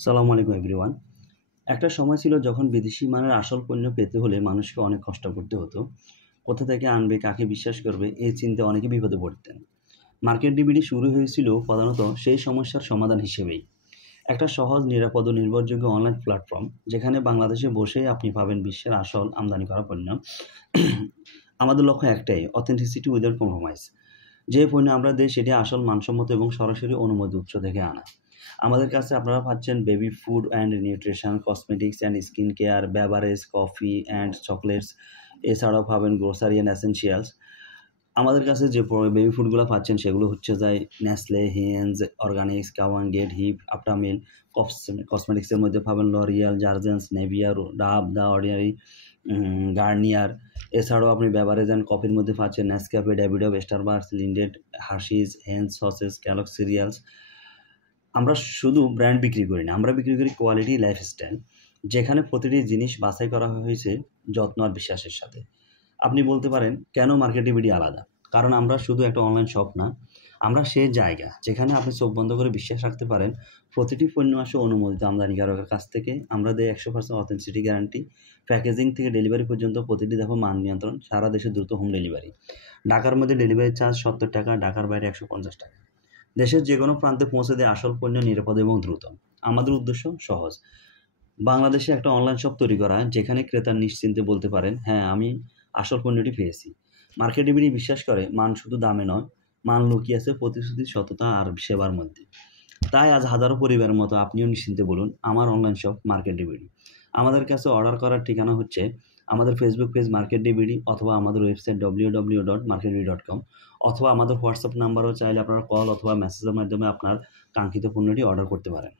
সালামু আলাইকুম এভরিওয়ান। একটা সময় ছিল যখন বিদেশি মানের আসল পণ্য পেতে হলে মানুষকে অনেক কষ্ট করতে হতো। কোথা থেকে আনবে, কাকে বিশ্বাস করবে, এই চিন্তায় অনেকে বিপদে পড়তেন। মার্কেট ডিবিডি শুরু হয়েছিল প্রধানত সেই সমস্যার সমাধান হিসেবেই। একটা সহজ, নিরাপদ ও নির্ভরযোগ্য অনলাইন প্ল্যাটফর্ম যেখানে বাংলাদেশে বসেই আপনি পাবেন বিশ্বের আসল আমদানি করা পণ্য। আমাদের লক্ষ্য একটাই, অথেন্টিসিটি উইদাউট কম্প্রোমাইজ। যে পণ্য আমরা দিই সেটি আসল, মানসম্মত এবং সরাসরি অনুমোদিত উৎস থেকে আনা। আমাদের কাছে আপনারা পাচ্ছেন baby food and nutrition, cosmetics and skin care, beverage, coffee and chocolates. এছাড়াও পাবেন গ্রোসারি অ্যান্ড এসেনশিয়ালস। আমাদের কাছে যে বেবি ফুডগুলো পাচ্ছেন সেগুলো হচ্ছে যায় Nestle, Heinz, organics, cow and gate, HiPP, Aptamil. কসমেটিক্সের মধ্যে পাবেন লরিয়াল, জার্জেন্স, নেভিয়ার, ডাব, দ্য অর্ডিনারি, গার্নিয়ার। এছাড়াও আপনি বেভারেজ অ্যান্ড কফির মধ্যে পাচ্ছেন Nescafe, Davidoff, Starbucks, Lindt, Hershey's, Heinz, sauces, Kellogg cereals. আমরা শুধু ব্র্যান্ড বিক্রি করি না, আমরা বিক্রি করি কোয়ালিটি, লাইফস্টাইল, যেখানে প্রতিটি জিনিস বাছাই করা হয়েছে যত্ন আর বিশ্বাসের সাথে। আপনি বলতে পারেন কেন মার্কেট ডিবিডি আলাদা? কারণ আমরা শুধু একটা অনলাইন শপ না, আমরা সেই জায়গা যেখানে আপনি চোখ বন্ধ করে বিশ্বাস রাখতে পারেন প্রতিটি পণ্য আসে অনুমোদিত আমদানিকারকের কাছ থেকে। আমরা দেই 100% অথেন্টিসিটি গ্যারান্টি। প্যাকেজিং থেকে ডেলিভারি পর্যন্ত প্রতিটি দফা মান নিয়ন্ত্রণ, সারা দেশে দ্রুত হোম ডেলিভারি। ঢাকার মধ্যে ডেলিভারি চার্জ 70 টাকা, ঢাকার বাইরে 150 টাকা। দেশের যে কোনো প্রান্তে পৌঁছে দেয় আসল পণ্য নিরাপদ এবং দ্রুত। আমাদের উদ্দেশ্য সহজ, বাংলাদেশে একটা অনলাইন শপ তৈরি করা যেখানে ক্রেতা নিশ্চিন্তে বলতে পারেন, হ্যাঁ, আমি আসল পণ্যটি পেয়েছি। মার্কেট ডিবিডি বিশ্বাস করে মান শুধু দামে নয়, মান লুকিয়ে আছে প্রতিশ্রুতি, সততা আর সেবার মধ্যে। তাই আজ হাজারো পরিবারের মতো আপনিও নিশ্চিন্তে বলুন, আমার অনলাইন শপ মার্কেট ডিবিডি। আমাদের কাছে অর্ডার করার ঠিকানা হচ্ছে আমাদের ফেসবুক পেজ মার্কেট ডিবিডি, অথবা আমাদের ওয়েবসাইট www.marketdbidi.com, অথবা আমাদের হোয়াটসঅ্যাপ নাম্বারও চাইলে আপনারা কল অথবা মেসেজের মাধ্যমে আপনার কাঙ্ক্ষিত পণ্যটি অর্ডার করতে পারেন।